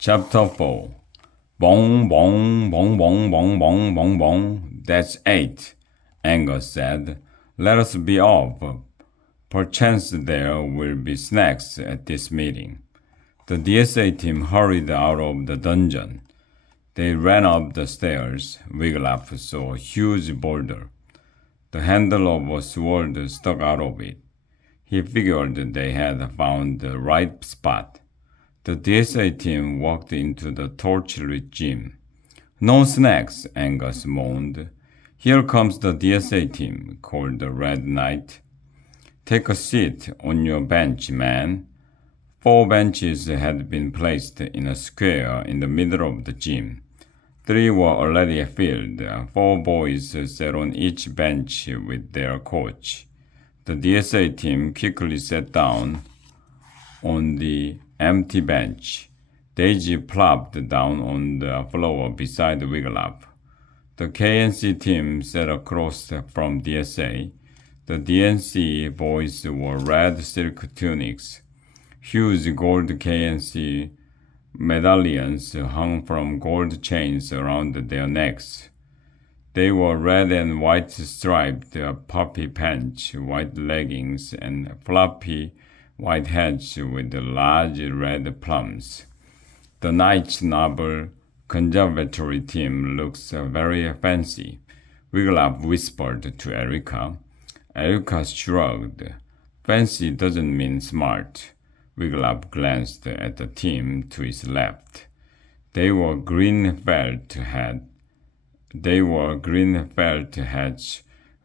Chapter 4. Bong, bong, bong, bong, bong, bong, bong, bong. That's 8, Angus said. Let us be off. Perchance there will be snacks at this meeting. The DSA team hurried out of the dungeon. They ran up the stairs. Wiglaf saw a huge boulder. The handle of a sword stuck out of it. He figured they had found the right spot. The DSA team walked into the torchlit gym. No snacks, Angus moaned. Here comes the DSA team, called the Red Knight. Take a seat on your bench, man. 4 benches had been placed in a square in the middle of the gym. 3 were already filled. 4 boys sat on each bench with their coach. The DSA team quickly sat down on the empty bench. Daisy plopped down on the floor beside Wiglaf. The KNC team sat across from DSA. The DNC boys wore red silk tunics. Huge gold KNC medallions hung from gold chains around their necks. They wore red and white striped puffy pants, white leggings, and floppy white hats with large red plums. The Knights Noble Conservatory team looks very fancy, Wiglaf whispered to Erica. Erica shrugged. Fancy doesn't mean smart. Wiglaf glanced at the team to his left. They wore green felt hats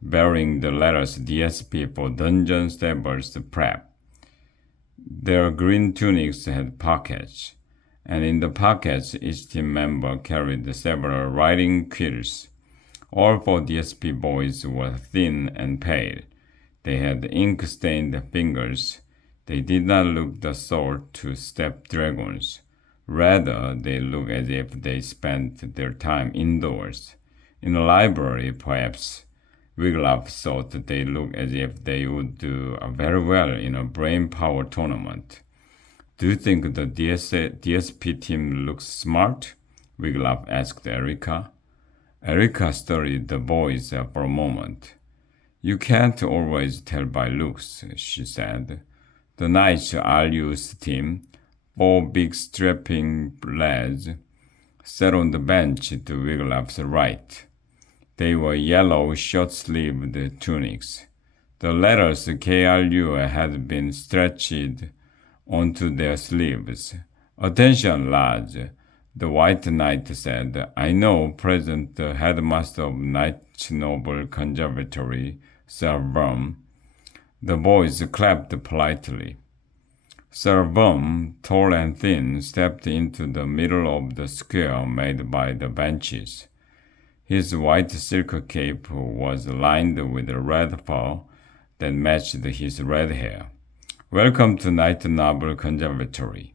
bearing the letters DSP for Dungeon Stabbers Prep. Their green tunics had pockets, and in the pockets each team member carried several writing quills. All 4 DSP boys were thin and pale. They had ink-stained fingers. They did not look the sort to step dragons. Rather, they looked as if they spent their time indoors. In a library, perhaps. Wiglaf thought they looked as if they would do very well in a brain power tournament. Do you think the DSP team looks smart? Wiglaf asked Erica. Erica studied the boys for a moment. You can't always tell by looks, she said. The Knights Alius team, 4 big strapping lads, sat on the bench to Wiglaf's right. They were yellow short-sleeved tunics. The letters KRU had been stretched onto their sleeves. Attention, lads, the White Knight said. I know present the headmaster of Knights Noble Conservatory, Sir Worm. The boys clapped politely. Sir Worm, tall and thin, stepped into the middle of the square made by the benches. His white silk cape was lined with red fur that matched his red hair. Welcome to Knight Noble Conservatory.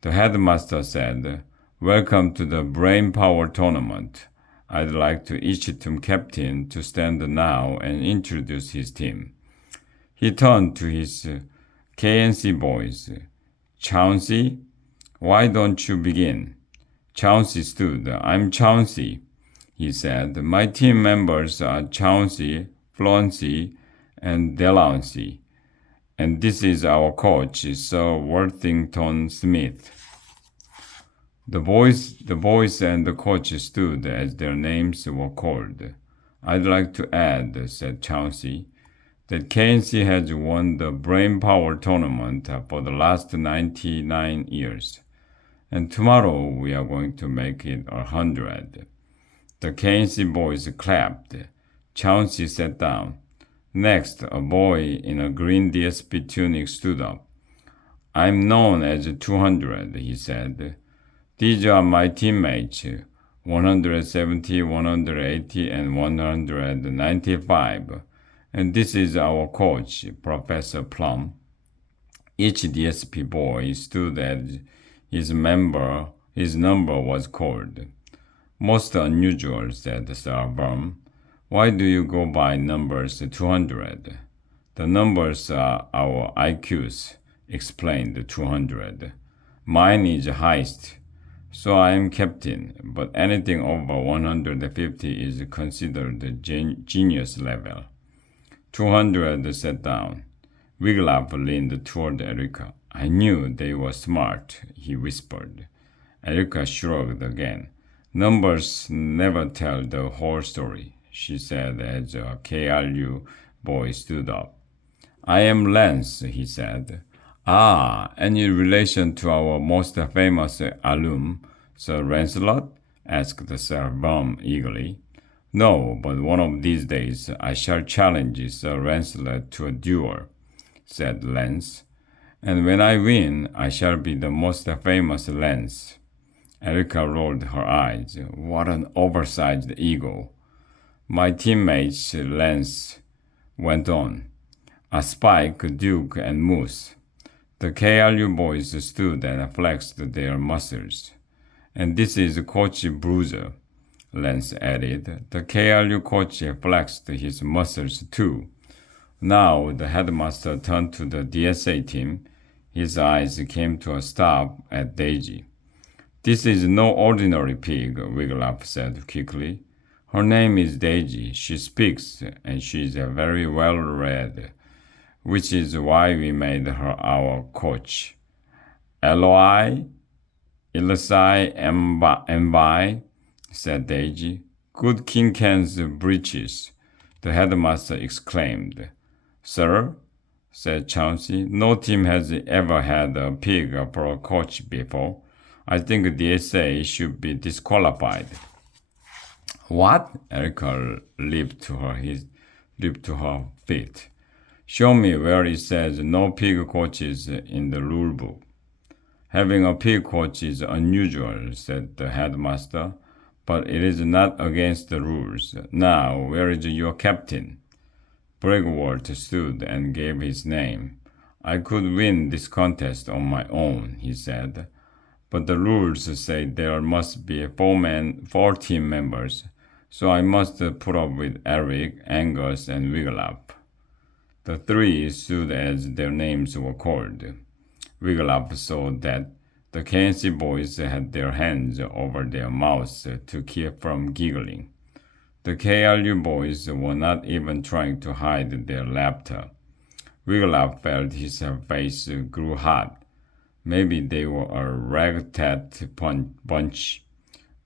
The headmaster said, Welcome to the Brain Power Tournament. I'd like to each team captain to stand now and introduce his team. He turned to his KNC boys. Chauncey, why don't you begin? Chauncey stood. I'm Chauncey, he said. My team members are Chauncey, Flauncey, and Delancey. And this is our coach, Sir Worthington Smith. The boys and the coach stood as their names were called. I'd like to add, said Chauncey, that KNC has won the Brain Power Tournament for the last 99 years. And tomorrow we are going to make it 100. The KNC boys clapped. Chauncey sat down. Next, a boy in a green DSP tunic stood up. I'm known as 200, he said. These are my teammates, 170, 180, and 195. And this is our coach, Professor Plum. Each DSP boy stood as his number was called. Most unusual, said Sir Worm. Why do you go by numbers 200? The numbers are our IQs, explained 200. Mine is highest. So I am captain, but anything over 150 is considered the genius level. 200 sat down. Wiglaf leaned toward Erica. I knew they were smart, he whispered. Erica shrugged again. Numbers never tell the whole story, she said as a KRU boy stood up. I am Lance, he said. Ah, any relation to our most famous alum, Sir Lancelot? Asked Sir Bum eagerly. No, but one of these days I shall challenge Sir Lancelot to a duel, said Lance. And when I win, I shall be the most famous Lance. Erica rolled her eyes. What an oversized ego. My teammates, Lance went on, are Spike, Duke, and Moose. The KRU boys stood and flexed their muscles. And this is Coach Bruiser, Lance added. The KRU coach flexed his muscles too. Now the headmaster turned to the DSA team. His eyes came to a stop at Daisy. This is no ordinary pig, Wiglaf said quickly. Her name is Daisy. She speaks, and she is very well read, which is why we made her our coach. Eloi, Ilisai Mbai, said Daisy. Good King Ken's breeches, the headmaster exclaimed. Sir, said Chauncey, no team has ever had a pig for a coach before. I think the SA should be disqualified. What? Erica leaped to her feet. Show me where it says no pig coaches in the rule book. Having a pig coach is unusual, said the headmaster, but it is not against the rules. Now, where is your captain? Bregwort stood and gave his name. I could win this contest on my own, he said, but the rules say there must be 4 team members, so I must put up with Eric, Angus, and Wiglaf. The 3 stood as their names were called. Wiglaf saw that the KNC boys had their hands over their mouths to keep from giggling. The KRU boys were not even trying to hide their laughter. Wiglaf felt his face grew hot. Maybe they were a ragtag bunch,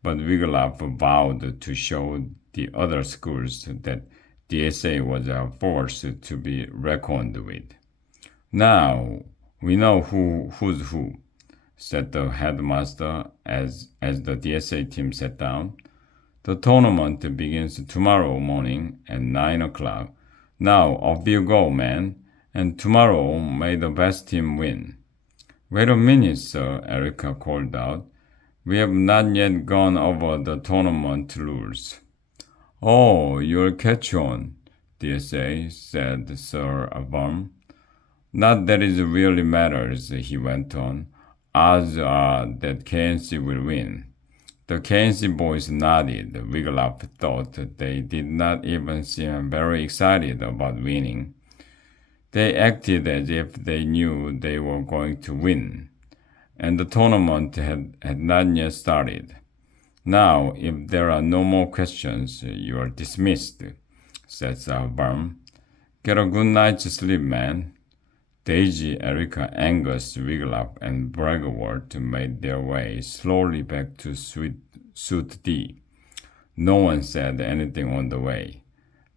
but Wiglaf vowed to show the other schools that the SA was a force to be reckoned with. Now we know who's who, said the headmaster as the DSA team sat down. The tournament begins tomorrow morning at 9 o'clock. Now off you go, man, and tomorrow may the best team win. Wait a minute, sir, Erica called out. We have not yet gone over the tournament rules. Oh, you'll catch on, DSA, said Sir Avam. Not that it really matters, he went on. Odds are that KNC will win. The KNC boys nodded. Wiglaf thought they did not even seem very excited about winning. They acted as if they knew they were going to win, and the tournament had not yet started. Now, if there are no more questions, you are dismissed, said Salvarm. Get a good night's sleep, man. Daisy, Erica, Angus, Wiglaf, and Bregwort made their way slowly back to Suite D. No one said anything on the way.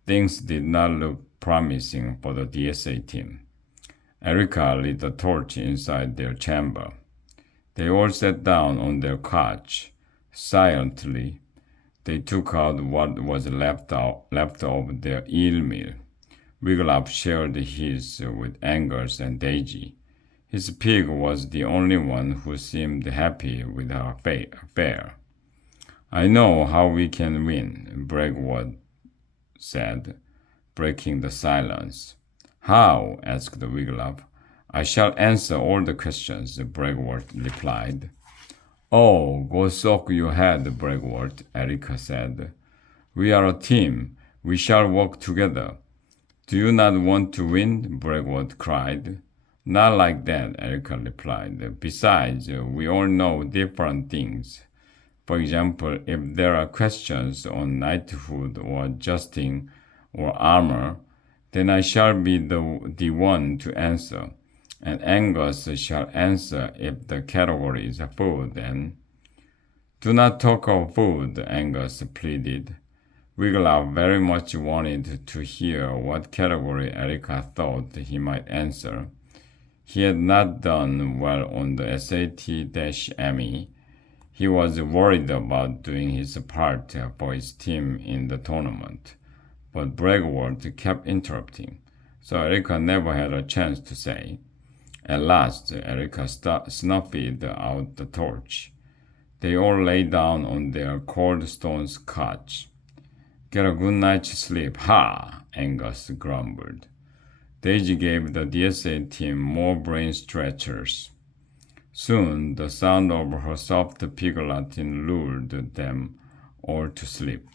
Things did not look promising for the DSA team. Erica lit a torch inside their chamber. They all sat down on their couch. Silently, they took out what was left of their eel meal. Wiglaf shared his with Angus and Daisy. His pig was the only one who seemed happy with her fare. I know how we can win, Bregwort said, breaking the silence. How? Asked Wiglaf. I shall answer all the questions, Bregwort replied. Oh, go soak your head, Bregwort, Erica said. We are a team. We shall work together. Do you not want to win? Bregwort cried. Not like that, Erica replied. Besides, we all know different things. For example, if there are questions on knighthood or adjusting or armor, then I shall be the one to answer, and Angus shall answer if the category is food. And do not talk of food, Angus pleaded. Wiglaf very much wanted to hear what category Erica thought he might answer. He had not done well on the SAT-ME. He was worried about doing his part for his team in the tournament, but Bregworth kept interrupting, so Erica never had a chance to say. At last, Erica snuffed out the torch. They all lay down on their cold stone cots. Get a good night's sleep, ha! Angus grumbled. Daisy gave the DSA team more brain stretchers. Soon, the sound of her soft pig Latin lured them all to sleep.